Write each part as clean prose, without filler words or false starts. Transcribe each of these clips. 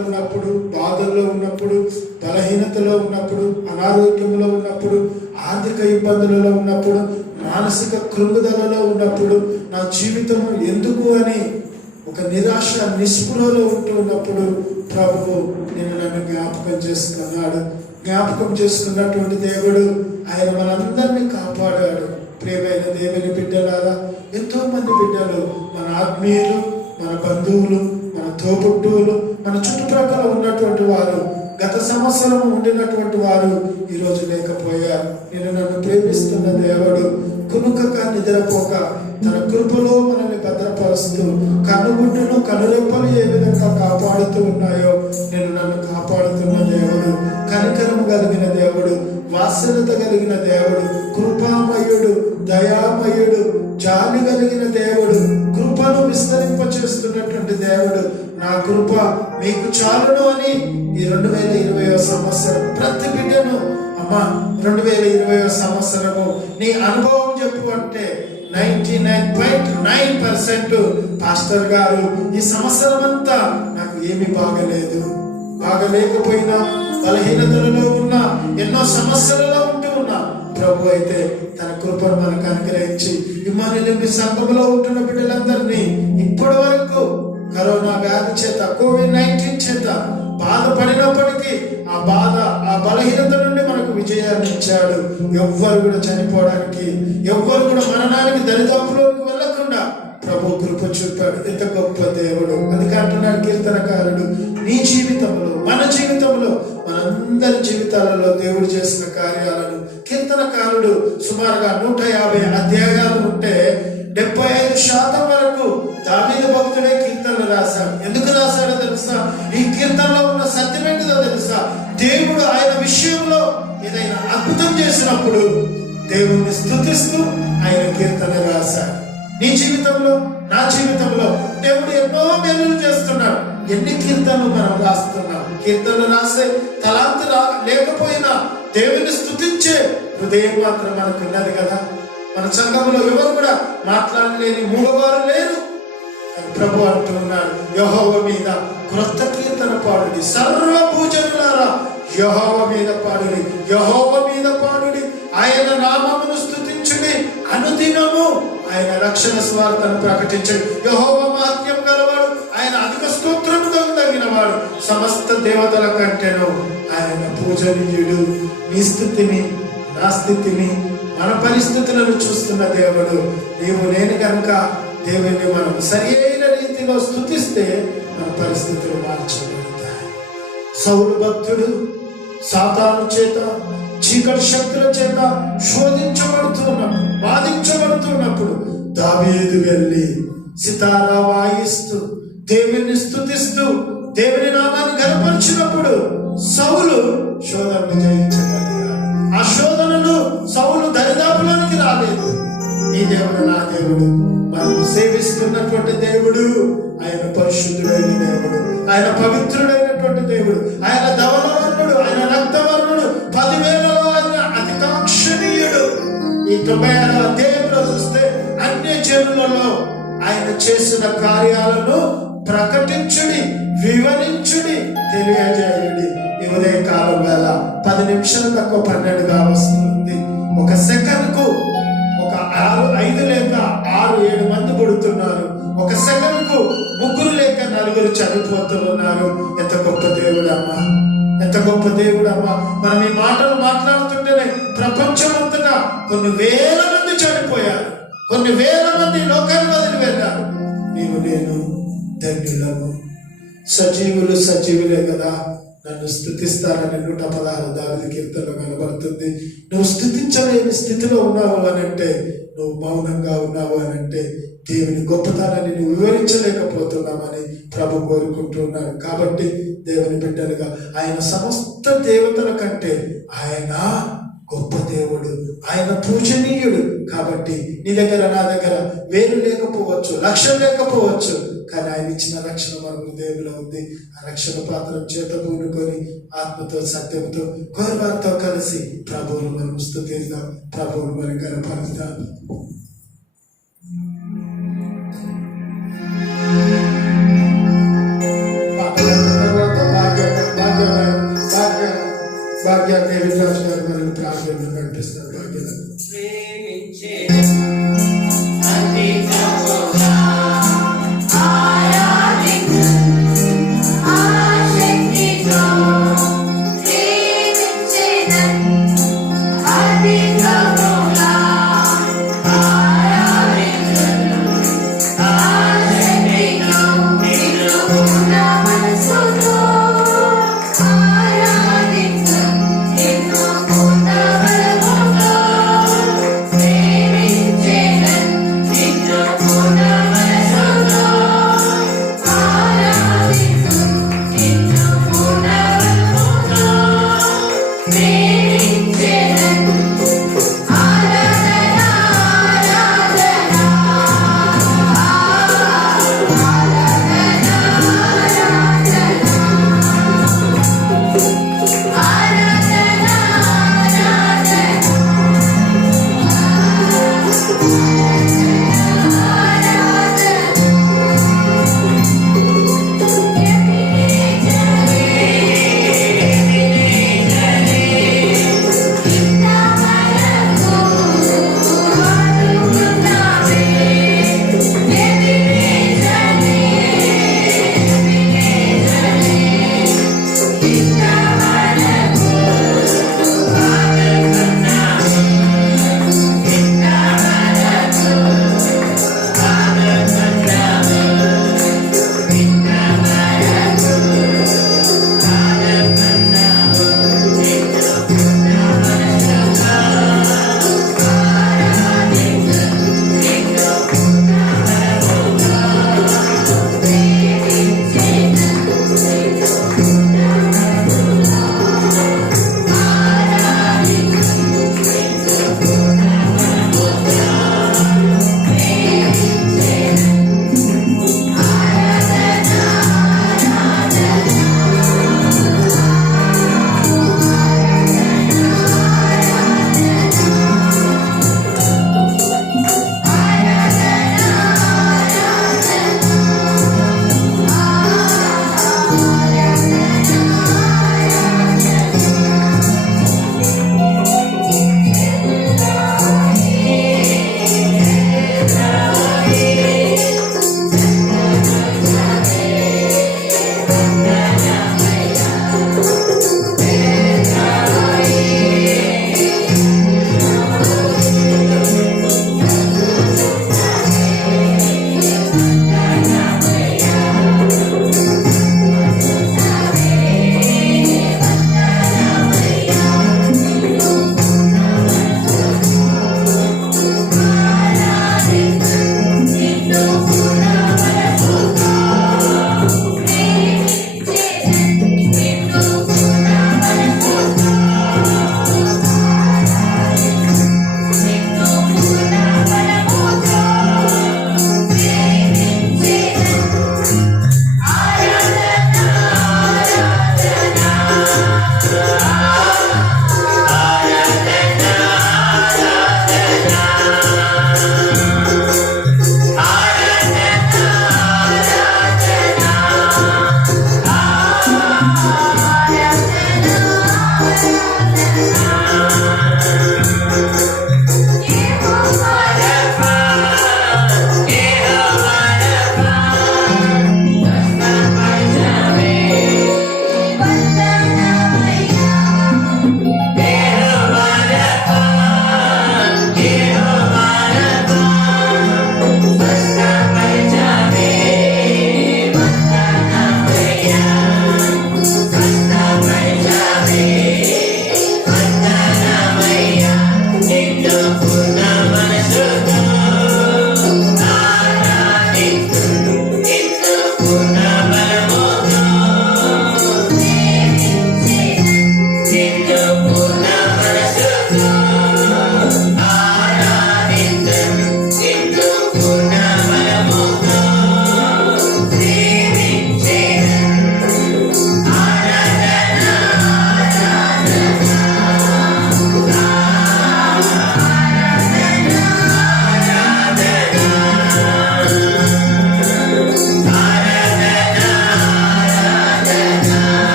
ఉన్నప్పుడు, బాధల్లో ఉన్నప్పుడు, బలహీనతలో ఉన్నప్పుడు, అనారోగ్యంలో ఉన్నప్పుడు, ఆర్థిక ఇబ్బందులలో ఉన్నప్పుడు, మానసిక కృంగుదలలో ఉన్నప్పుడు, నా జీవితం ఎందుకు అని ఒక నిరాశ నిస్పృహలో ఉంటూ ఉన్నప్పుడు ప్రభువు నన్ను జ్ఞాపకం చేసుకున్నాడు. జ్ఞాపకం చేసుకున్నటువంటి దేవుడు ఆయన మనందరినీ కాపాడాడు. ప్రియమైన దేవుని బిడ్డలారా, ఎంతో మంది బిడ్డలు, మన ఆత్మీయులు, మన బంధువులు, మన తోబుట్టువులు, మన చుట్టుప్రక్కల ఉన్నటువంటి వారు, గత సంవత్సరం ఉండినటువంటి వారు ఈరోజు లేకపోయారు. నన్ను ప్రేమిస్తున్న దేవుడు కునుకక నిద్రపోక తన కృపలో మనల్ని భద్రపరుస్తూ కనుగుడ్డును కనురెప్పలు ఏ విధంగా కాపాడుతూ ఉన్నాయో నన్ను కాపాడుతున్న దేవుడు, కనికరము కలిగిన దేవుడు, వాత్సల్యత కలిగిన దేవుడు, కృపామయుడు, దయామయుడు, జాలి కలిగిన దేవుడు, కృపను విస్తరింపచేస్తున్నటువంటి దేవుడు. నా కృప మీకు చాలును అని ఈ 2020వ సంవత్సరం ప్రతి బిడ్డను, అమ్మా 2020వ సంవత్సరము నీ అనుభవం చెప్పు అంటే 99.9% పాస్టర్ గారు ఈ సంవత్సరం అంతా నాకు ఏమీ బాగలేకపోయినా, బలహీనతలలో ఉన్న ఎన్నో సమస్యలలో ఉంటూ ఉన్నా, ప్రభు అయితే తన కృపను మనకు అనుగ్రహించి ఇమ్మానుయేలు సంఘములో ఉంటున్న బిడ్డలందరినీ ఇప్పటి వరకు కరోనా వ్యాధి చేత, COVID-19 చేత బాధపడినప్పటికీ ఆ బాధ, ఆ బలహీనత నుండి మనకు విజయాన్ని ఇచ్చాడు. ఎవ్వరు కూడా చనిపోవడానికి, ఎవ్వరు కూడా మరణానికి దరిదాపులోకి వెళ్ళకుండా ప్రభు కృప చూపాడు. ఎంత గొప్ప దేవుడు! అందుకే అంటున్నాడు కీర్తనకారుడు, నీ జీవితంలో, మన జీవితంలో, మనందరి జీవితాలలో దేవుడు చేసిన కార్యాలను కీర్తనకారుడు సుమారుగా 150 అధ్యాయాలు ఉంటే 75% వరకు దావీదు భక్తుడే కీర్తనలు రాశాడు. ఎందుకు రాశాడో తెలుసా? ఈ కీర్తనలో ఉన్న సత్యం ఏంటిదో తెలుసా? దేవుడు ఆయన విషయంలో ఏదైనా అద్భుతం చేసినప్పుడు దేవుణ్ణి స్తుతిస్తూ ఆయన కీర్తన రాశాడు. నీ జీవితంలో, నా జీవితంలో దేవుడు ఎన్నో మేలులు చేస్తున్నాడు. ఎన్ని కీర్తనలు మనం రాస్తున్నాం? కీర్తనలు రాసే తలాంతు లేకపోయినా దేవుని స్తుతించే హృదయం మాత్రం మనకు ఉన్నది కదా. మన సంఘంలో ఎవరు కూడా మాట్లాడలేని మూగవారు లేరు. ప్రభు అంటున్నాడు, యెహోవా మీద క్రొత్త కీర్తన పాడుడి, సర్వభూజనులారా యెహోవా మీద పాడుడి, యెహోవా మీద పాడుడి, ఆయన నామమును స్తుతించుడి, అనుదినము ఆయన రక్షణ స్వార్థను ప్రకటించండి. యెహోవా మహత్యం గలవాడు, ఆయన అధిక స్తోత్రముతో తగిన వాడు, సమస్త దేవతల కంటేను ఆయన పూజనీయుడు. నీ స్థితిని, నా స్థితిని, మన పరిస్థితులను చూస్తున్న దేవుడు. నీవు నేను కనుక దేవుని మనం సరి అయిన రీతిలో స్తుతిస్తే మన పరిస్థితులు మార్చబడతాయి. సౌలు భక్తుడు సాతాను చేత, చీకటి శక్తుల చేత శోధించబడుతున్నప్పుడు, బాధించబడుతున్నప్పుడు దావీదు వెళ్ళి సితారా వాయిస్తూ దేవుని స్తుతిస్తూ దేవుని నామాన్ని కనపరిచినప్పుడు సౌలు శోధనను జయించగలిగాడు. ఆ శోధనలు సౌలు దరిదాపులోనికి రాలేదు. నీ దేవుడు, నా దేవుడు, మనం సేవిస్తున్నటువంటి దేవుడు ఆయన పరిశుద్ధుడైన దేవుడు, ఆయన పవిత్రుడైనటువంటి దేవుడు, ఆయన ధవలవర్ణుడు, ఆయన రక్తవర్ణుడు, 10,000లో ఆయన అతికాంక్షణీయుడు. ఈ 96వ అధ్యాయంలో చూస్తే అన్య జనులలో ఆయన చేసిన కార్యాలను ప్రకటించుడి, వివరించుడి, తెలియజేయుడి. ఈ ఉదయ కాలం వేళ 10 నిమిషాలు తక్కువ 12గా వస్తుంది. ఒక సెకండ్కు ఒక 5 లేక 6, 7 మంది పుడుతున్నారు. ఒక సెకండ్కు 3 లేక 4 చనిపోతూ ఉన్నారు. ఎంత గొప్ప దేవుడమ్మా, ఎంత గొప్ప దేవుడమ్మా. మనం ఈ మాటలు మాట్లాడుతుంటేనే ప్రపంచమంతటా కొన్ని వేల మంది చనిపోయారు, కొన్ని వేల మంది లోకాన్ని వదిలి వెళ్ళారు. నీవు నేను ధన్యులము. సజీవులు సజీవులే కదా నన్ను స్తుతిస్తారని 116 దావీదు కీర్తనలో కనబడుతుంది. నువ్వు స్తుతించలేని స్థితిలో ఉన్నావు అని అంటే, నువ్వు మౌనంగా ఉన్నావు అని అంటే, దేవుని గొప్పతనాన్ని నువ్వు వివరించలేకపోతున్నామని ప్రభు కోరుకుంటున్నాడు. కాబట్టి దేవుని బిడ్డలుగా ఆయన సమస్త దేవతల కంటే ఆయన గొప్ప దేవుడు, ఆయన పూజనీయుడు. కాబట్టి నీ దగ్గర, నా దగ్గర వేలు లేకపోవచ్చు, లక్ష్యం లేకపోవచ్చు, కానీ ఆయన ఇచ్చిన రక్షణ మన హృదయంలో ఉంది. ఆ రక్షణ పాత్రం చేత పూనుకొని ఆత్మతో, సత్యంతో, గౌరవంతో కలిసి ప్రభువును మనం స్తుతిద్దాం, ప్రభువును మనం కనపరుద్దాం. పాటల తర్వాత భాగ్య డేవిడ్ రాజు గారు మనల్ని ప్రార్థనలో నడిపిస్తారు. భాగ్య ఆరాధించు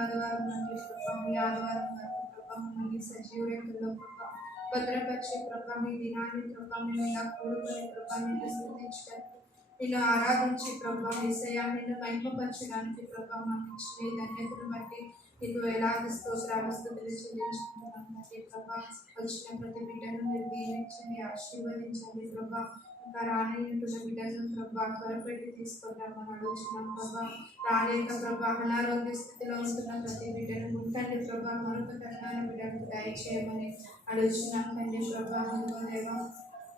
ఆదివారం నుండి ప్రభా ఈ ఆదివారం వరకు ప్రభా మమ్మల్ని సజీవ రేఖల్లో ప్రభా భద్రపరిచే ప్రభా మీ దినాన్ని ప్రభా మేము ఇలా కూడుకొని ప్రభా నిన్ను స్తుతించడానికి నిన్ను ఆరాధించి ప్రభా యేసయ్యా నిన్ను మహిమపరచడానికి ప్రభా మాకు ఇచ్చిన ఈ ధన్యతను బట్టి నీకు వేలాది స్తోత్రాలు స్తుతులు చెల్లించుకుంటున్నాం తండ్రి ప్రభా. వచ్చిన ప్రతి బిడ్డను మీరు దీవించండి, ఆశీర్వదించండి ప్రభా. ఇంకా రానియుంటున్న బిడ్డలను ప్రభా త్వరపెట్టి తీసుకుంటామని అడుగుతున్నాం ప్రభా. రాలేక ప్రభా అనారోగ్య స్థితిలో ఉంటున్న ప్రతి బిడ్డను ముట్టండి ప్రభా. మరొక తరమైన బిడ్డలకు దయచేయమని అడుగుతున్నాం తండ్రి ప్రభా. అదిగో దేవా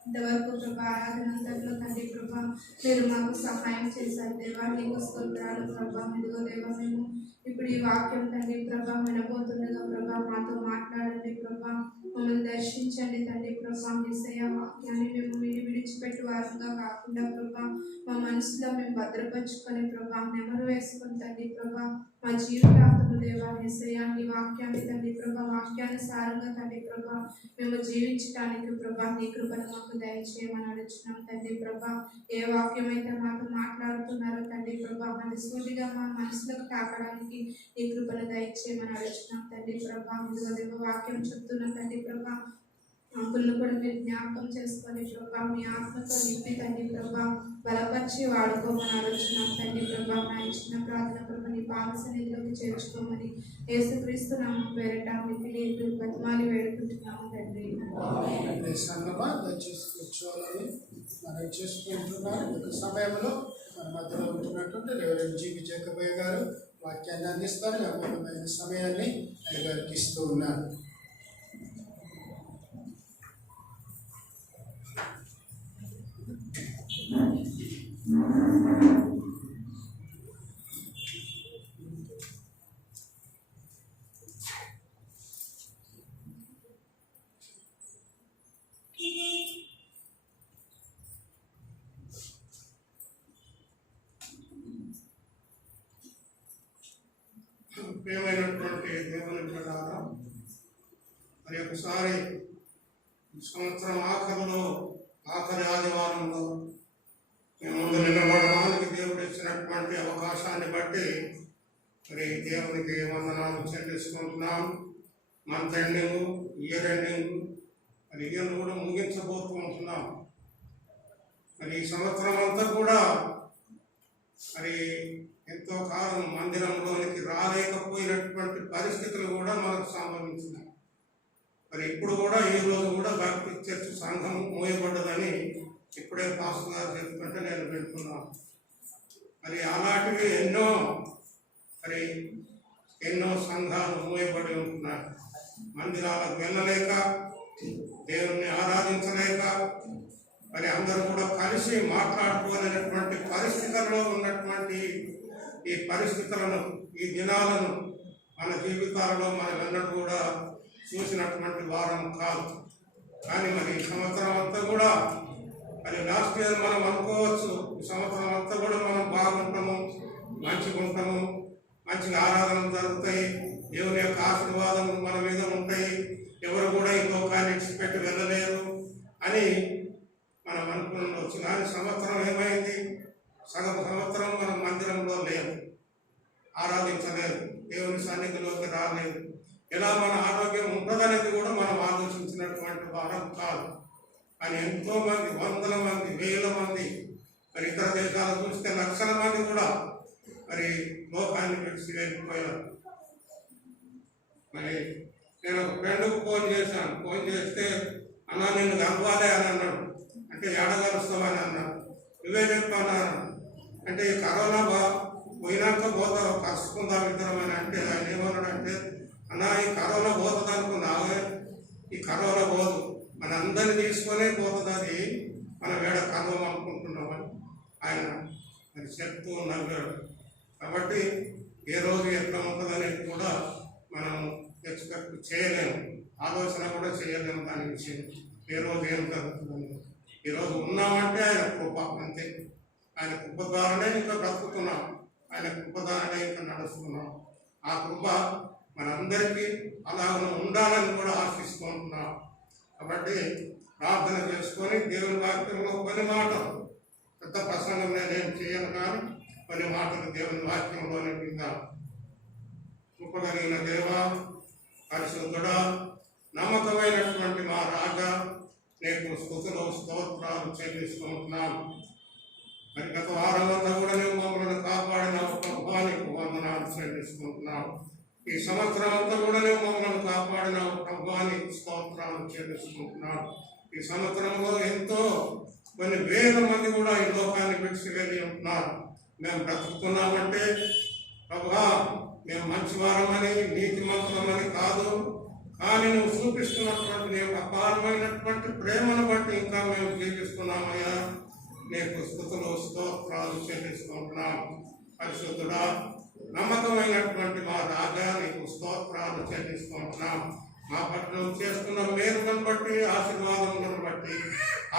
ఇంతవరకు ప్రభా ఆరాధనంతట్లో తండ్రి ప్రభా మీరు మాకు సహాయం చేశారు దేవా, నీకు స్తోత్రాలు ప్రభా. ఇదిగో దేవా మేము ఇప్పుడు ఈ వాక్యం తండ్రి ప్రభా వినబోతుండగా ప్రభా మాతో మాట్లాడండి ప్రభా. మమ్మల్ని దర్శించండి తండ్రి ప్రభా. యేసయ్య వాక్యాన్ని మేము విడిచిపెట్టు వారంగా కాకుండా ప్రభా మా మనసులో మేము భద్రపరుచుకొని ప్రభా నెమరు వేసుకొని తండ్రి ప్రభా మా జీవితాంతము దేవా యేసయ్య నీ వాక్యాన్ని తండ్రి ప్రభా వాక్యానుసారంగా తండ్రి ప్రభా మేము జీవించడానికి ప్రభా నీ కృపను మాకు దయచేయమని అడుగుతున్నాం తండ్రి ప్రభా. ఏ వాక్యం అయితే మాతో మాట్లాడుతున్నారో తండ్రి ప్రభా అది సూటిగా మా మనసులకు తాకడానికి నీ కృపను దయచేయమని అడుగుతున్నాం తండ్రి ప్రభా. ఇదిగో వాక్యం చెప్తున్న తండ్రి ప్రభా అంకులను కూడా మీరు జ్ఞాపకం చేసుకొని ప్రభా మీ ఆత్మతో నింపి తండ్రి ప్రభా బలపరిచి వాడుకోమని అడుగుతున్నాం తండ్రి ప్రభా. నా ఇచ్చిన ప్రార్థన ప్రభా నీ పాద సన్నిధిలోకి చేర్చుకోమని యేసుక్రీస్తు నామం పేరిట మిగిలి బతిమాలి వేడుకుంటున్నాము తండ్రి. మనం చేసుకుంటున్నారు ఒక సమయంలో మన మధ్యలో ఉంటున్నటువంటి రెవరెండ్ జీవి జక్కబయ్య గారు వాక్యాన్ని అందిస్తారు. అమూల్యమైన సమయాన్ని గారికి ఇస్తూ ఉన్నారు. ప్రియమైనటువంటి దేవుని ప్రకారం మరి ఒకసారి సంవత్సరం ఆఖరి ఆదివారంలో మేము ముందు నిలబడడానికి దేవుడు ఇచ్చినటువంటి అవకాశాన్ని బట్టి మరి దేవునికి వందనాలు చెల్లిస్తుంటున్నాం. మంత్ ఎండింగ్, ఇయర్ ఎండింగ్, మరి ఇయర్ కూడా ముగించబోతూ ఉంటున్నాం. మరి ఈ సంవత్సరం అంతా కూడా మరి ఎంతో కాలం మందిరంలోనికి రాలేకపోయినటువంటి పరిస్థితులు కూడా మనకు సంభవించినాయి. మరి ఇప్పుడు కూడా ఈ రోజు కూడా బాప్టిస్ట్ చర్చ్ సంఘం మూయబడ్డదని ఇప్పుడే పాస్టర్ గారు చెప్తుంటే నేను వింటున్నాను. మరి అలాంటివి ఎన్నో సంఘాలు మూయబడి ఉంటున్నాయి. మందిరాలకు వెళ్ళలేక, దేవుణ్ణి ఆరాధించలేక, మరి అందరూ కూడా కలిసి మాట్లాడుకోలేనటువంటి పరిస్థితుల్లో ఉన్నటువంటి ఈ పరిస్థితులను, ఈ దినాలను మన జీవితాలలో మనం ఎన్నడూ కూడా చూసినటువంటి వారం కాదు. కానీ మరి ఈ సంవత్సరం అంతా కూడా మరి లాస్ట్ ఇయర్ మనం అనుకోవచ్చు, ఈ సంవత్సరం అంతా కూడా మనం బాగుంటాము, మంచిగా ఉంటాము, మంచిగా ఆరాధనలు జరుగుతాయి, దేవుని యొక్క ఆశీర్వాదం మన మీద ఉంటాయి, ఎవరు కూడా ఈ లోకాన్ని ఇచ్చిపెట్టి వెళ్ళలేరు అని మనం అనుకుండవచ్చు. కానీ సంవత్సరం ఏమైంది? సగం సంవత్సరం మనం మందిరంలో లేదు, ఆరాధించలేదు, దేవుని సన్నిధిలోకి రాలేదు. ఎలా మన ఆరోగ్యం ఉంటుందనేది కూడా మనం ఆలోచించినటువంటి వారం కాదు. కానీ ఎంతో మంది, వందల మంది, వేల మంది, మరి ఇతర దేశాలు చూస్తే లక్షల మంది కూడా మరి లోకాన్ని విడిచి వెళ్ళిపోయారు. మరి నేను ఒక ఫ్రెండ్కు ఫోన్ చేస్తే అన్నా నిన్ను కలవాలి అని అన్నాడు. అంటే ఏడగలుస్తామని అన్నాడు. నువ్వే చెప్పన్నాను అంటే ఈ కరోనా పోయినాక పోతా కలుసుకుందాం ఇద్దరమని అంటే ఆయన ఏమన్నాడంటే, అన్నా ఈ కరోనా పోతుంది అనుకున్నావే, ఈ కరోనా పోదు, మనందరినీ తీసుకొనే పోతుంది, అది మనం వేడ కలవం అనుకుంటున్నామని ఆయన మరి చెప్తూ నవ్వాడు. కాబట్టి ఏ రోజు ఎట్లా ఉంటుందనేది కూడా మనం ఎక్స్పెక్ట్ చేయలేము, ఆలోచన కూడా చేయలేము దాని విషయం. ఏ రోజు ఏం జరుగుతుందని. ఈరోజు ఉన్నామంటే ఆయన కృప, అంతే. ఆయన కృప ద్వారానే ఇంకా బ్రతుకుతున్నాం, ఆయన కృప ద్వారానే ఇంకా నడుస్తున్నాం. ఆ కృప మనందరికీ అలాగ ఉండాలని కూడా ఆశిస్తుంటున్నాం. కాబట్టి ప్రార్థన చేసుకొని దేవుని వాక్యంలో కొన్ని మాటలు, పెద్ద ప్రసంగం నేనేం చేయను కానీ కొన్ని మాటలు దేవుని వాక్యంలోనే విందాం. కృపగలిగిన దేవ, పరిశుద్ధుడా, నమ్మకమైనటువంటి మా రాజా, నీకు స్తుతులు స్తోత్రాలు చెల్లిస్తుంటున్నాం. మరి గత వారమంతా కూడా నువ్వు మమ్మల్ని కాపాడినావు ప్రభువా, నీకు వందనాలు చెల్లిస్తుంటున్నాం. ఈ సంవత్సరం అంతా కూడా నువ్వు మమ్మల్ని కాపాడినావు ప్రభువా, నీకు స్తోత్రాలు చెల్లిస్తుంటున్నాం. ఈ సంవత్సరంలో ఎంతో కొన్ని వేల మంది కూడా ఈ లోకాన్ని విడిచి వెళ్ళి ఉంటున్నారు. మేము బ్రతుకుతున్నామంటే ప్రభువా, మేము మంచివారమని నీతిమంతులమని కాదు, కానీ నువ్వు చూపిస్తున్నటువంటి నీ యొక్క అపారమైనటువంటి ప్రేమను బట్టి ఇంకా మేము జీవిస్తున్నామయ్యా. నీకు స్తుతులు స్తోత్రాలు చెల్లిస్తుంటున్నాం. పరిశుద్ధుడా, నమ్మకమైనటువంటి మా రాజా, నీకు స్తోత్రాలు చెల్లిస్తుంటున్నాం. మా పట్ల నువ్వు చేస్తున్న మేలులను బట్టి, ఆశీర్వాదములను బట్టి,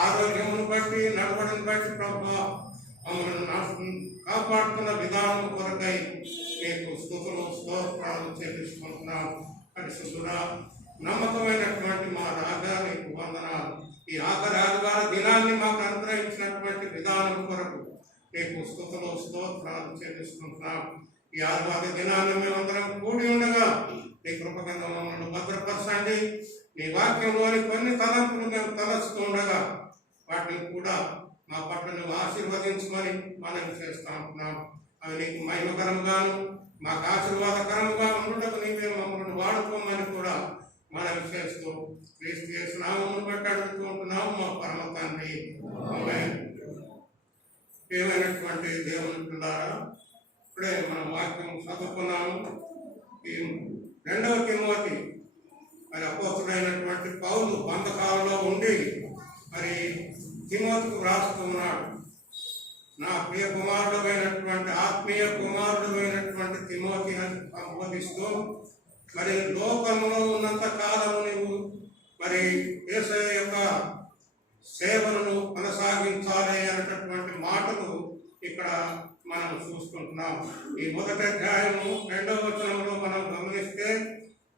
ఆరోగ్యమును బట్టి, నడవడిని బట్టి ప్రభువా, మమ్మల్ని కాపాడుతున్న విధానం కొరకై నీకు స్తుతులు స్తోత్రాలు చెల్లిస్తుంటున్నాం. పరిశుద్ధుడా, నమ్మకమైనటువంటి మా రాజా, నీకు వందనాలు. ఈ ఆఖరి ఆదివార దినాన్ని మాకు అనుగ్రహించినటువంటి విధానం కొరకు నీకు స్తుతులు స్తోత్రాలు చెల్లిస్తుంటున్నాం. ఈ ఆదివార దినాన్ని మేమందరం కూడి ఉండగా నీ కృప కింద మమ్మల్ని భద్రపరచండి. నీ వాక్యంలోని కొన్ని తలంపులు మేము తలస్తుండగా వాటిని కూడా మా పట్ల నువ్వు ఆశీర్వదించమని మనం చేస్తా ఉంటున్నాం. అవి నీకు మహిమకరంగాను మాకు ఆశీర్వాదకరంగా ఉండటకు నీవే మమ్మల్ని వాడుకోమని కూడా మనం చేస్తూ క్రీస్తు యేసు నామమును బట్టి అడుగుతూ ఉంటున్నాము మా పరమ తండ్రి. ఆమేన్. ఏమైనటువంటి దేవుని పిల్లారా, ఇప్పుడే మనం వాక్యం చదువుకున్నాము. ఈ 2వ తిమోతి మరి అపోస్తుడైనటువంటి పౌలు బంధకాలలో ఉండి మరి తిమోతికి వ్రాస్తున్నాడు. నా ప్రియ కుమారుడైనటువంటి ఆత్మీయ కుమారుడైనటువంటి తిమోతి అని సంబోధిస్తూ మరి లోకంలో ఉన్నంత కాలము నువ్వు మరి యేసయ్య యొక్క సేవలను కొనసాగించాలి అనేటటువంటి మాటలు ఇక్కడ మనం చూసుకుంటున్నాం. ఈ మొదటి అధ్యాయము 2వ వచనంలో మనం గమనిస్తే,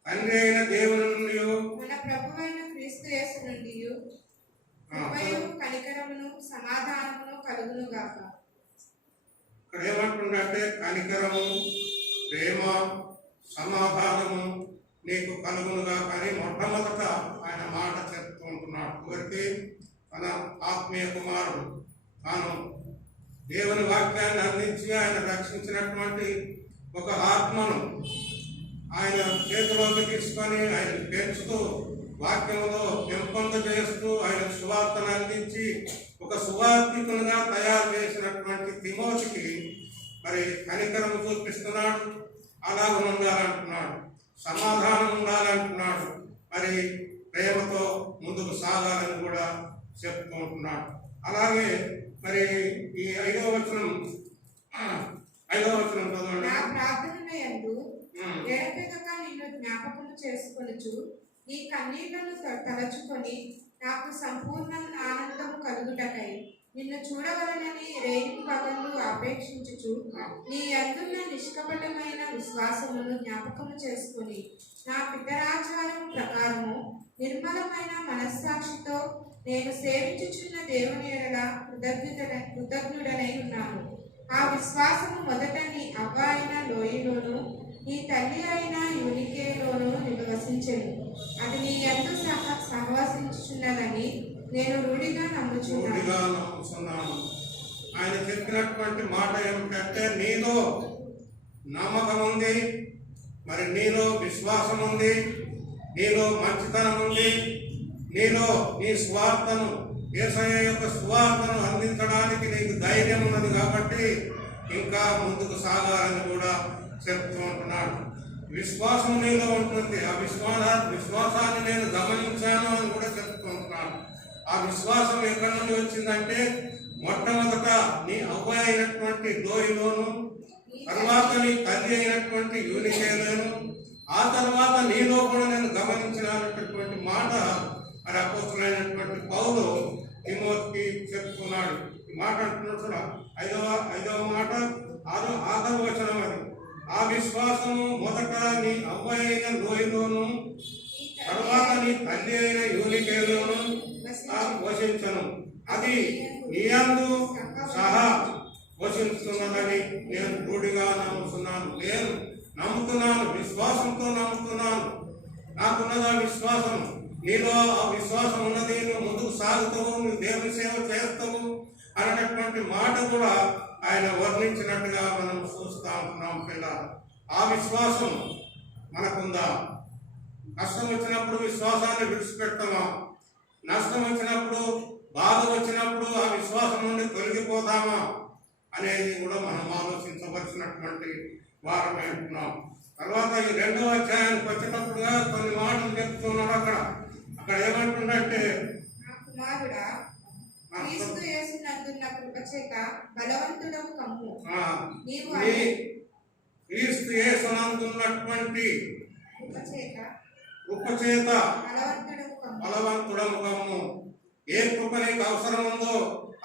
తండ్రి అయిన దేవుని నుండి మన ప్రభువైన క్రీస్తు యేసు నుండి కృపయు కనికరమును సమాధానమును కలుగును గాక. ఇక్కడ ఏమంటుందంటే కనికరము, ప్రేమ, సమాధానము నీకు కలుగునుగా కానీ మొట్టమొదట ఆయన మాట చెప్తూ ఉంటున్నాడు. ఎవరికి? తన ఆత్మీయ కుమారుడు తాను దేవుని వాక్యాన్ని అందించి ఆయన రక్షించినటువంటి ఒక ఆత్మను ఆయన చేతిలోకి తీసుకొని ఆయన పెంచుతూ వాక్యంలో పెంపొంద చేస్తూ ఆయన సువార్తను అందించి ఒక సువార్థికునిగా తయారు చేసినటువంటి తిమోతికి మరి కనికరం చూపిస్తున్నాడు. అలాగ ఉండాలంటున్నాడు, సమాధానం ఉండాలంటున్నాడు, మరి ప్రేమతో ముందుకు సాగాలని కూడా చెప్తూ ఉంటున్నాడు. అలాగే మరి ఈ 5వ వచనం చదవండి. నా ప్రార్థనయందు ఎడతెగక నిన్ను జ్ఞాపకం చేసుకొనుచు నీ కన్నీళ్లను తలచుకొని నాకు సంపూర్ణ ఆనందం కలుగుటకై నిన్ను చూడవలనని రేయి పగళ్ళు అపేక్షించుచు నీ అందున్న నిష్కపటమైన విశ్వాసమును జ్ఞాపకము చేసుకొని నా పితరాచారం ప్రకారము నిర్మలమైన మనస్సాక్షితో నేను సేవించుచున్న దేవుని ఎడల కృతజ్ఞుడనై ఉన్నాను. ఆ విశ్వాసము మొదట నీ అవ్వ అయిన లోయలోను నీ తల్లి అయిన యూనికేలోను నివసించెను. అది నీ యందు సహవసించుచున్నదని నేను రూఢిగా నమ్ముచున్నాను. ఆయన చెప్పినటువంటి మాట ఏమిటంటే, నీలో నమ్మకం ఉంది, మరి నీలో విశ్వాసం ఉంది, నీలో మంచితనం ఉంది, నీలో నీ స్వార్థను యేసయ్య యొక్క స్వార్థను అందించడానికి నీకు ధైర్యం ఉన్నది కాబట్టి ఇంకా ముందుకు సాగాలని కూడా చెప్తూ ఉంటున్నాడు. విశ్వాసం నీలో ఉంటుంది. ఆ విశ్వాసాన్ని నేను గమనించాను అని కూడా చెప్తూ ఉంటున్నాడు. ఆ విశ్వాసం ఎక్కడి నుండి వచ్చిందంటే, మొట్టమొదట నీ అవ్వ అయినటువంటి లోయలోను, తర్వాత నీ తల్లి అయినటువంటి యూనికేలోను, ఆ తర్వాత నీలో కూడా నేను గమనించినటువంటి మాట మరి అపోస్తులైనటువంటి పౌలు తిమోతికి చెప్తున్నాడు. ఈ మాట అంటున్నాడు. ఐదవ మాట ఆఖరి వచనం అది. ఆ విశ్వాసము మొదట నీ అవ్వ అయిన లోయలోను, తర్వాత నీ తల్లి అయిన యూనికేలోను వసించను. అది నీయందు సహా వసించుతున్నదని నేను రూఢిగా నమ్ముతున్నాను. నేను నమ్ముతున్నాను, విశ్వాసంతో నమ్ముతున్నాను, నాకున్నదా విశ్వాసం, నీలో ఆ విశ్వాసం ఉన్నది, నువ్వు ముందుకు సాగుతావు, నువ్వు దేవుని సేవ చేస్తావు అనేటటువంటి మాట కూడా ఆయన వర్ణించినట్టుగా మనం చూస్తా ఉంటున్నాం పిల్లలు. ఆ విశ్వాసం మనకుందా? కష్టం వచ్చినప్పుడు విశ్వాసాన్ని విడిచిపెడతామా? నష్టం వచ్చినప్పుడు, బాధ వచ్చినప్పుడు ఆ విశ్వాసం నుండి తొలగిపోతామా అనేది కూడా మనం ఆలోచించవలసినటువంటి వారమే అంటున్నాం. తర్వాత ఈ 2వ అధ్యాయానికి వచ్చేటప్పుడుగా కొన్ని మాటలు చెప్తున్నాడు. అక్కడ ఏమంటుందంటే, నా కుమారుడా, క్రీస్తు యేసునందున్న కృపచేత బలవంతుడవు కమ్ము. నీవు క్రీస్తు యేసునందున్నటువంటి కృపచేత బలవంతుడము కమ్ము. ఏ కృప నీకు అవసరం ఉందో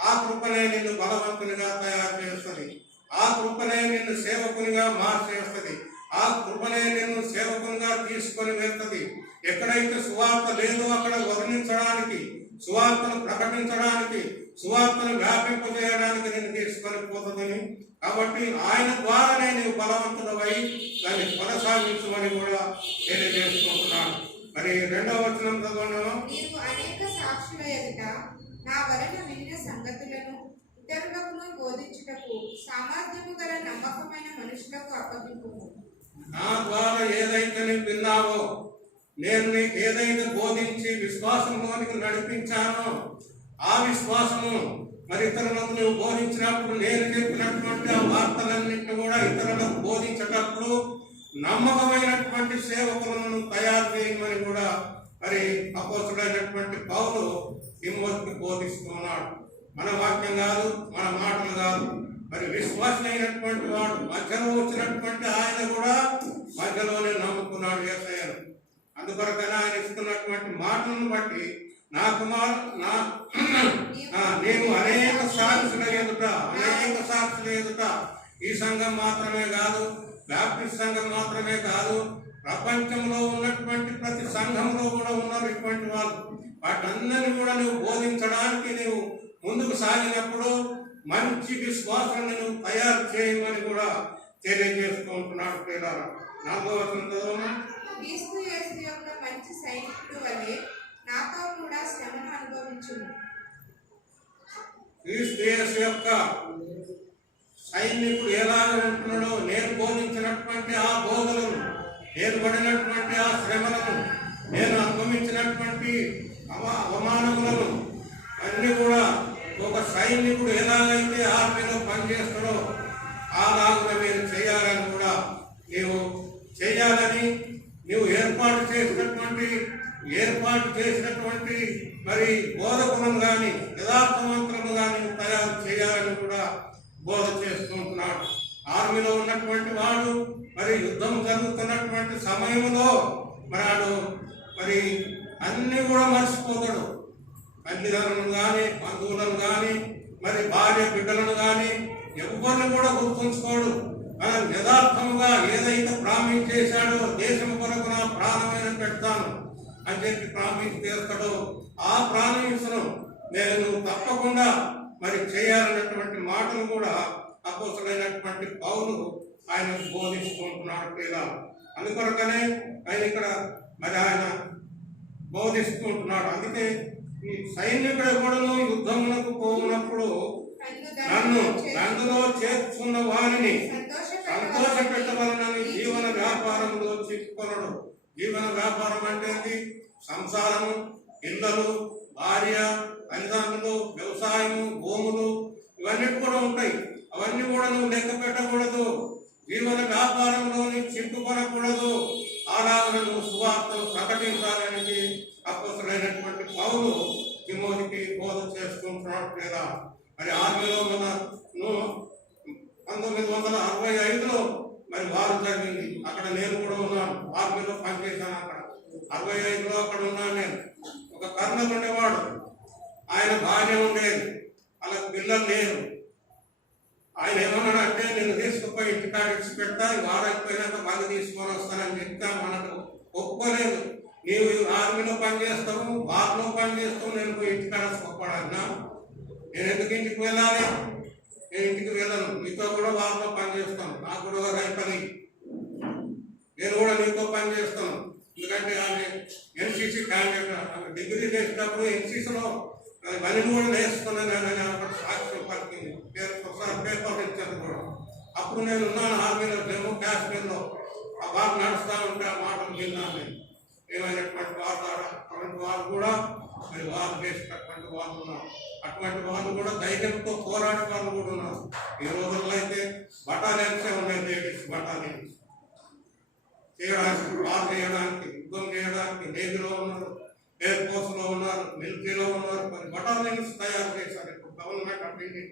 ఆ కృపనే నిన్ను బలవంతునిగా తయారు చేస్తుంది. ఆ కృపనే నిన్ను సేవకునిగా మార్చేస్తుంది. ఆ కృపనే నిన్ను సేవకునిగా తీసుకొని వెళ్తుంది. ఎక్కడైతే సువార్త లేదో అక్కడ వర్ణించడానికి, సువార్తను ప్రకటించడానికి, సువార్తను వ్యాపింపజేయడానికి నేను తీసుకొని పోతుందని. కాబట్టి ఆయన ద్వారానే నీవు బలవంతుడవై దాన్ని కొనసాగించమని కూడా తెలియజేసుకుంటున్నాను. మరి 2వ వచనం చదవడం, నీవు అనేక సాక్షుల ఎదుట నా వలన విన్న సంగతులను ఇతరులకు బోధించుటకు సామర్థ్యము గల నమ్మకమైన మనుషులకు అప్పగింపుము. నా ద్వారా ఏదైతే నీవు విన్నావో, నేను నీకు ఏదైతే బోధించి విశ్వాసంలోనికి నడిపించానో ఆ విశ్వాసము మరి ఇతరులకు నువ్వు బోధించినప్పుడు, నేను చెప్పినటువంటి ఆ వార్తలన్నింటినీ కూడా ఇతరులకు బోధించేటప్పుడు నమ్మకమైనటువంటి సేవకులను తయారు చేయమని కూడా మరి అపోస్తుడైనటువంటి పౌలు తిమోతికి బోధిస్తున్నాడు. మన వాక్యం కాదు, మన మాటలు కాదు, మరి విశ్వాసం అయినటువంటి వాడు మధ్యలో వచ్చినటువంటి ఆయన కూడా మధ్యలోనే నమ్ముకున్నాడు యేసయ్యను. అందుకొరకైనా ఆయన ఇస్తున్నటువంటి మాటలను బట్టి నా కుమారు నేను అనేక సాక్షుల ఎదుట ఈ సంఘం మాత్రమే కాదు, బ్యాప్టిస్ట్ సంఘం మాత్రమే కాదు, ప్రపంచంలో ఉన్నటువంటి ప్రతి సంఘంలో కూడా ఉన్నారు ఇటువంటి వాళ్ళు. వాటన్నిటిని కూడా నువ్వు బోధించడానికి నువ్వు ముందుకు సాగినప్పుడు మంచి విశ్వాసాన్ని నువ్వు తయారు చేయమని కూడా తెలియజేసుకుంటున్నాడు పిల్లలు. 4వ వచనం, క్రీస్తు యేసు యొక్క మంచి సైనికుడు వలె నాతో కూడా శ్రమను అనుభవించుము. క్రీస్తు యేసు యొక్క సైనికుడు ఎలాగ ఉంటున్నాడో, నేను బోధించినటువంటి ఆ బోధలను, నేను పడినటువంటి ఆ శ్రమలను, నేను అనుభవించినటువంటి అవమానములను అన్ని కూడా ఒక సైనికుడు ఎలాగైతే ఆర్మీలో పనిచేస్తాడో అలాగా మీరు చేయాలని కూడా నీవు చేయాలని, నీవు ఏర్పాటు చేసినటువంటి మరి బోధకులను కానీ యథార్థవంతులను కానీ తయారు చేయాలని కూడా బోధ చేసుకుంటున్నాడు. ఆర్మీలో ఉన్నటువంటి వాడు మరి యుద్ధం జరుగుతున్నటువంటి సమయంలో మరి అన్ని కూడా మర్చిపోతాడు. తల్లిదండ్రులను కానీ, బంధువులను కానీ, మరి భార్య బిడ్డలను కానీ ఎవరిని కూడా గుర్తుంచుకోడు. మనం యథార్థముగా ఏదైతే ప్రామిస్ చేశాడో, దేశం కొరకు నా ప్రాణమైన పెడతాను అని చెప్పి ప్రామిస్ చేస్తాడో ఆ ప్రామిస్ను నేను తప్పకుండా మరి చేయాలన్నటువంటి మాటలు కూడా అపోస్తలుడైనటువంటి పౌలు ఆయన బోధిస్తుంటున్నాడు పిల్లలు. అందుకొరకనే ఆయన ఇక్కడ మరి ఆయన బోధిస్తుంటున్నాడు. అందుకే ఈ సైనికుడు కూడా యుద్ధములకు పోయినప్పుడు నన్ను అందులో చేర్చుకున్న వారిని సంతోషపెట్టవలనని జీవన వ్యాపారంలో చిక్కుకొనడు. జీవన వ్యాపారం అంటే సంసారము, ఇళ్ళలు, భార్య, తల్లిదండ్రులు, వ్యవసాయము, భూములు ఇవన్నీ కూడా ఉంటాయి. అవన్నీ కూడా నువ్వు లెక్క పెట్టకూడదు. జీవన వ్యాపారంలోని చిక్కుకొనకూడదు. అలాగే నువ్వు సువార్తను ప్రకటించాలని అపోస్తలుడైనటువంటి పౌలు తిమోతికి బోధ చేస్తుంటున్నాడు లేదా. మరి ఆర్మీలో మన 1965లో మరి వారు జరిగింది. అక్కడ నేను కూడా ఉన్నాను, ఆర్మీలో పనిచేశాను. అక్కడ 65లో అక్కడ ఉన్నాను నేను. ఒక కర్నల్ ఉండేవాడు, ఆయన భార్య ఉండేది, అలా పిల్లలు లేరు. ఆయన ఏమన్నాడంటే, నేను తీసుకుపోయి ఇంటికాడ ఇచ్చి పెడతా, వారైపోయినాక మళ్ళీ తీసుకొని వస్తానని చెప్తా. మనకు ఒప్పుకోలేదు. నీవు ఆర్మీలో పనిచేస్తావు, బార్లో పనిచేస్తావు, నేను పోయి ఇంటికాడ ఒప్పడన్నా. నేను ఎందుకు ఇంటికి వెళ్ళాలి? నేను ఇంటికి వెళ్ళను, మీతో కూడా బార్లో పనిచేస్తాను, నాకు కూడా రైపని నేను కూడా నీతో పని చేస్తాను. ఎందుకంటే ఆమె ఎన్సీసీ క్యాండిడేట్, ఆమె డిగ్రీ చేసేటప్పుడు ఎన్సీసీలో మనీ కూడా నేర్చుకున్నాను అప్పుడు సాక్ష్యం పలికింది. ఒకసారి పేపర్ ఇచ్చాను కూడా. అప్పుడు నేను ఉన్నాను ఆర్మీలో, జమ్మూ కాశ్మీర్లో. ఆ వారు నడుస్తూ ఉంటే ఆ మాటలు విన్నాను నేను. ఏమైనటువంటి వారు అటువంటి వారు కూడా మరి వారు చేసేటటువంటి వాళ్ళు ఉన్నారు. అటువంటి వాళ్ళు కూడా ధైర్యంతో పోరాడే వాళ్ళు కూడా ఉన్నారు. ఈ రోజుల్లో అయితే బటాలియన్సే ఉన్నాయి, లేడీస్ బటాలియన్స్ చేయడానికి, వారు చేయడానికి, యుద్ధం చేయడానికి నేవీలో ఉన్నారు, ఎయిర్ ఫోర్స్ లో ఉన్నారు, మిలిటరీలో ఉన్నారు. మరి బటాలియన్స్ తయారు చేశారు ఇప్పుడు గవర్నమెంట్ అన్ని.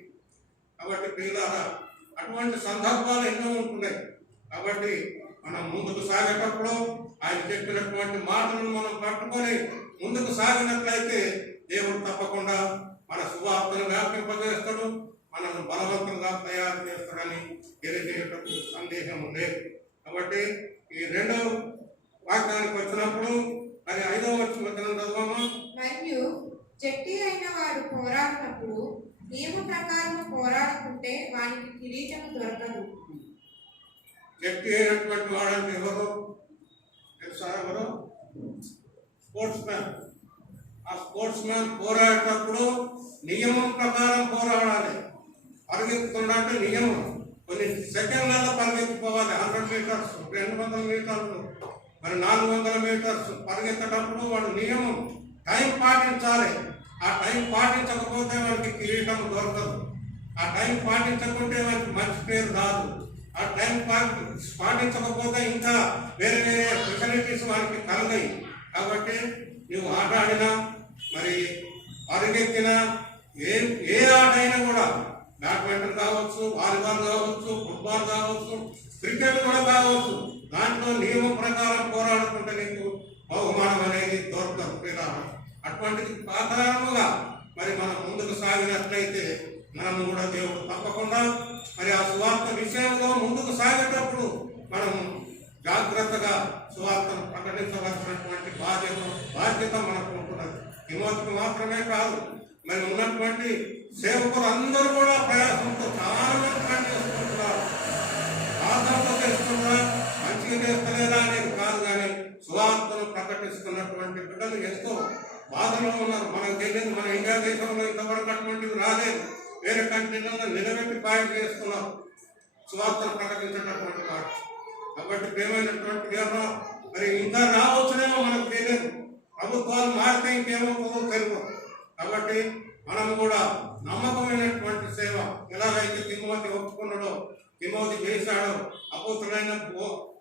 కాబట్టి పిల్లలారా అటువంటి సందర్భాలు ఎన్నో ఉంటున్నాయి. కాబట్టి మనం ముందుకు సాగేటప్పుడు ఆయన చెప్పినటువంటి మాటలను మనం పట్టుకొని ముందుకు సాగినట్లయితే దేవుడు తప్పకుండా మన సువార్తను వ్యాపింపజేస్తాడు, మనల్ని బలవంతంగా తయారు చేస్తాడని తెలియజేయటప్పుడు సందేహం లేదు. కాబట్టి ఈ రెండవ వాక్యానికి వచ్చినప్పుడు అది 5వ వచనం చదవమా. మరియు జట్టి అయిన వాడు పోరాడినప్పుడు నియమ ప్రకారం పోరాడుకుంటే వానికి కిరీటం దొరకదు. జట్టి అయినటువంటి వాడంటే ఎవరు తెలుసా? ఎవరు? Sports man. ఆ స్పోర్ట్స్ మ్యాన్ పోరాడేటప్పుడు నియమం ప్రకారం పోరాడాలి. పరిగెత్తుతుందంటే నియమం, కొన్ని సెకండ్లలో పరిగెత్తిపోవాలి. 100 మీటర్స్, 200 మీటర్లు, మరి 400 మీటర్స్ పరిగెత్తేటప్పుడు వాడు నియమం, టైం పాటించాలి. ఆ టైం పాటించకపోతే వాడికి కిరీటం దొరకదు. ఆ టైం పాటించకుంటే వాడికి మంచి పేరు రాదు. ఆ టైం పాటించకపోతే ఇంకా వేరే వేరే ఫెసిలిటీస్ వారికి కలగాయి. కాబట్టి నువ్వు ఆట ఆడినా, మరి పరిగెత్తినా, ఏ ఆట అయినా కూడా, బ్యాడ్మింటన్ కావచ్చు, వాలీబాల్ కావచ్చు, ఫుట్బాల్ కావచ్చు, క్రికెట్ కూడా కావచ్చు, దాంట్లో నియమం ప్రకారం పోరాడుకుంటే నీకు బహుమానం అనేది దొరకదు. అటువంటి ప్రకారముగా మరి మనం ముందుకు సాగినట్లయితే మనం కూడా దేవుడు తప్పకుండా మరి ఆ సువార్త విషయంలో ముందుకు సాగేటప్పుడు మనం జాగ్రత్తగా సువార్తను ప్రకటించవలసినటువంటి బాధ్యత మనకు ఉంటున్నది. తిమోతికి మాత్రమే కాదు, మరి ఉన్నటువంటి సేవకులు అందరూ కూడా ప్రయాసంతో చాలా మంది పని చేసుకుంటున్నారు. ఆధారతో చేస్తున్నారు, మంచిగా చేస్తలేదా అనేది కాదు, కానీ సువార్తను ప్రకటిస్తున్నటువంటి బిడ్డలు ఎంతో బాధలో ఉన్నారు. మనకు తెలియదు, మన ఇండియా దేశంలో ఇంతవరకు అటువంటివి రాలేదు. వేరే కంట్రీలలో నిలబెట్టి పాయింట్ చేస్తున్నారు సువార్తను ప్రకటించేటటువంటి వాడు. కాబట్టి ప్రేమైనటువంటి దేవుడు మరి ఇంకా రావచ్చునేమో మనకు తెలియదు. ప్రభుత్వాలు మారితే ఇంకేమవుతుందో తెలియదు. కాబట్టి మనం కూడా నమ్మకమైనటువంటి సేవ ఎలాగైతే తిమోతి ఒప్పుకున్నాడో, తిమోతి చేశాడో, అపోస్తులైన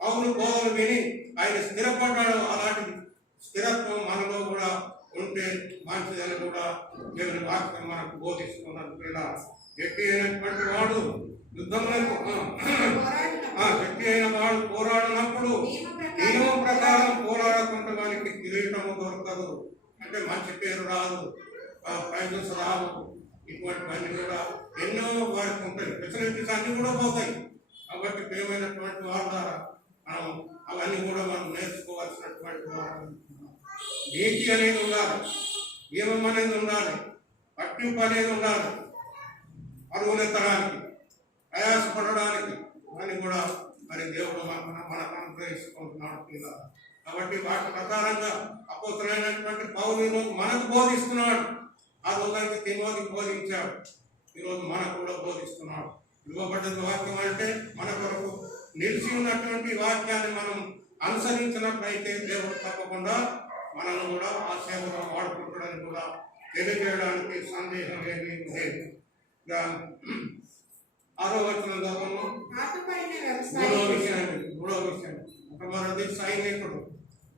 పౌలు బోధలు విని ఆయన స్థిరపడ్డాడో, అలాంటి స్థిరత్వం మనలో కూడా ఉంటే మంచిదని కూడా దేవుని వాక్యం మనకు బోధిస్తున్నది. గట్టి అయినటువంటి వాడు యుద్ధములకు గట్టి అయిన వాడు పోరాడినప్పుడు నియమం ప్రకారం పోరాడకుండా వానికి కిరీటము దొరకదు. అంటే మంచి పేరు రాదు, ప్రైజెస్ రావు. ఇటువంటివన్నీ కూడా ఎన్నో వారికి ఉంటాయి, ఫెసిలిటీస్ అన్ని కూడా పోతాయి. కాబట్టి ప్రియమైనటువంటి వారి ద్వారా మనం అవన్నీ కూడా మనం నేర్చుకోవాల్సినటువంటి వారు. నీతి అనేది ఉండాలి, నియమం అనేది ఉండాలి, పట్టింపు అనేది ఉండాలి. పరుగులెత్తడానికి, ప్రయాసపడడానికి అని కూడా మరి దేవుడు మనకు అనుగ్రహించుకుంటున్నాడు పిల్లలు. కాబట్టి వాటి ప్రకారంగా అపోస్తులైనటువంటి పౌలు మనకు బోధిస్తున్నాడు. ఆ రోజైతే తిమోతికి బోధించాడు, ఈరోజు మనకు కూడా బోధిస్తున్నాడు. ఇవ్వబడ్డ వాక్యం అంటే మన కొరకు నిలిచి ఉన్నటువంటి వాక్యాన్ని మనం అనుసరించినట్లయితే దేవుడు తప్పకుండా మనల్ని కూడా ఆ సేవలో వాడుకుంటాడని కూడా తెలియజేయడానికి సందేహం ఏమీ లేదు. 6వ వచనం చదవము. మూడవ విషయం మొదటిది సైనికుడు,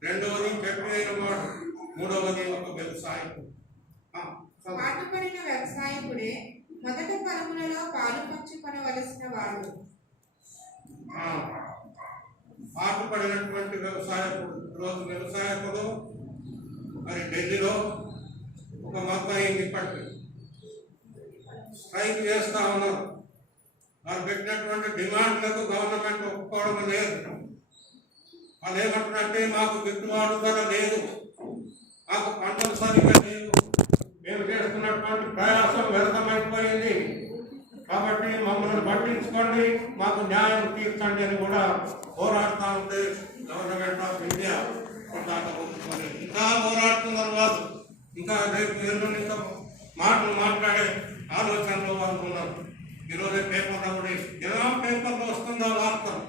రెండవది గట్టి అయిన వాడు, మూడవది ఒక వ్యవసాయకుడు. పాటుపడిన వ్యవసాయకుడే మొదటి ఫలములలో పాలు పంచుకొనవలసిన వాడు. పాటుపడినటువంటి వ్యవసాయకుడు. ఈరోజు వ్యవసాయకుడు మరి ఢిల్లీలో ఒక మొత్తం అయింది పట్టి స్ట్రైక్ చేస్తా ఉన్నారు. వారు పెట్టినటువంటి డిమాండ్లకు గవర్నమెంట్ ఒప్పుకోవడం లేదు. వాళ్ళు ఏమంటారంటే మాకు గిట్టుబాటు ధర లేదు, మాకు పంటలు సరిగ్గా లేవు, మేము చేస్తున్నటువంటి ప్రయాసం వ్యర్థమైపోయింది, కాబట్టి మమ్మల్ని పట్టించుకోండి, మాకు న్యాయం తీర్చండి అని కూడా పోరాడుతూ ఉంటే గవర్నమెంట్ ఆఫ్ ఇండియా మరి ఇంకా పోరాడుతున్నారు వాళ్ళు. ఇంకా రేపు ఎల్లుండి ఇంకా మాటలు మాట్లాడే ఆలోచనలో వాళ్ళు ఉన్నారు. ఈరోజు పేపర్లో కూడా ఏదో పేపర్లో వస్తుందా వార్తలు